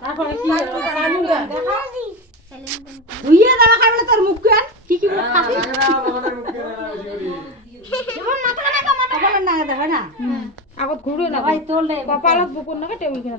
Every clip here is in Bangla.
তারপরে কি সালুন দেখা ভুইয়া দাও খাইলে তোর মুখ কেন কি কি বলে খাবি যেমন মাথা না দেবে না আগত ঘুরে না ভাই তোলে কপালত বুকুর নাকে টেবিল কিনা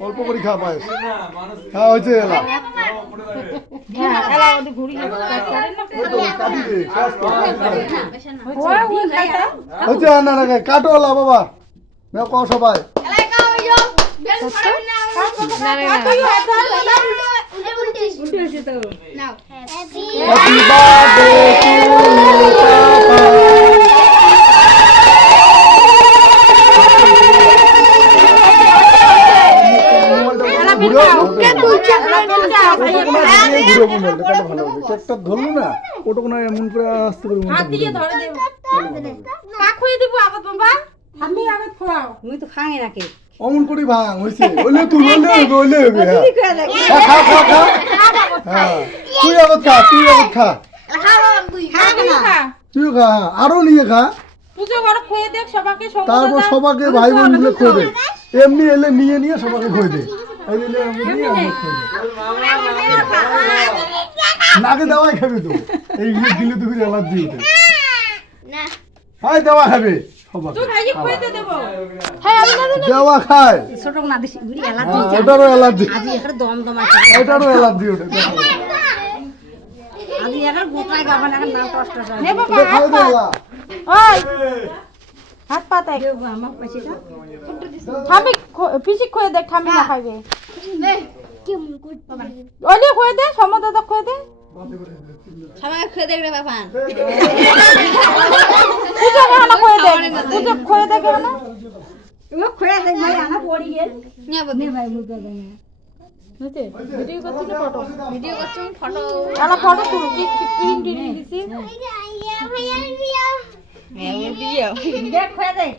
অল্প করে খা পায়েস হ্যাঁ হয়েছে এলা হয়েছে না না কাটো এলা বাবা না কও সবাই হ্যাপি বার্থডে ধরলো না ওটা কোনো এমন করে আসতে করে তুমি তো খাই না কে অমন করে ভাঙ হয়েছে ওইলে তুই ওইলে হবে খা খা খা হ্যাঁ তুই আগত খা তুইও খা আরো নিয়ে খা তারপর সবাকে ভাই বোন মিলে খুঁয়ে দে এমনি এলে নিয়ে সবাকে খুঁয়ে দে নাকে দেওয়াই খাবি তো এই দিলে তুমি অ্যালার্জি উঠে হাই দেওয়া খাবে দেওয়া খায় এটারও অ্যালার্জি এটারও অ্যালার্জি ওঠে হাত পাতে থামি পিসি খুঁয়ে দেখ থামি না খাইবে ওইলে খুঁয়ে দে সমদাদা খুঁয়ে দে সবাই খুঁয়ে দেখ রে বাবা পূজা কেন খুঁয়ে দে পূজা খুঁয়ে দে কেন ও খুঁয়ে দেখ ভাই আনা পড়ি গেল নে ভাই মুখে দে হইছে ভিডিও করছিস ফটো ভিডিও করছি ফটো আলা ফটো তুল কি প্রিন্ট দিছি দেখ খুঁয়ে দেখ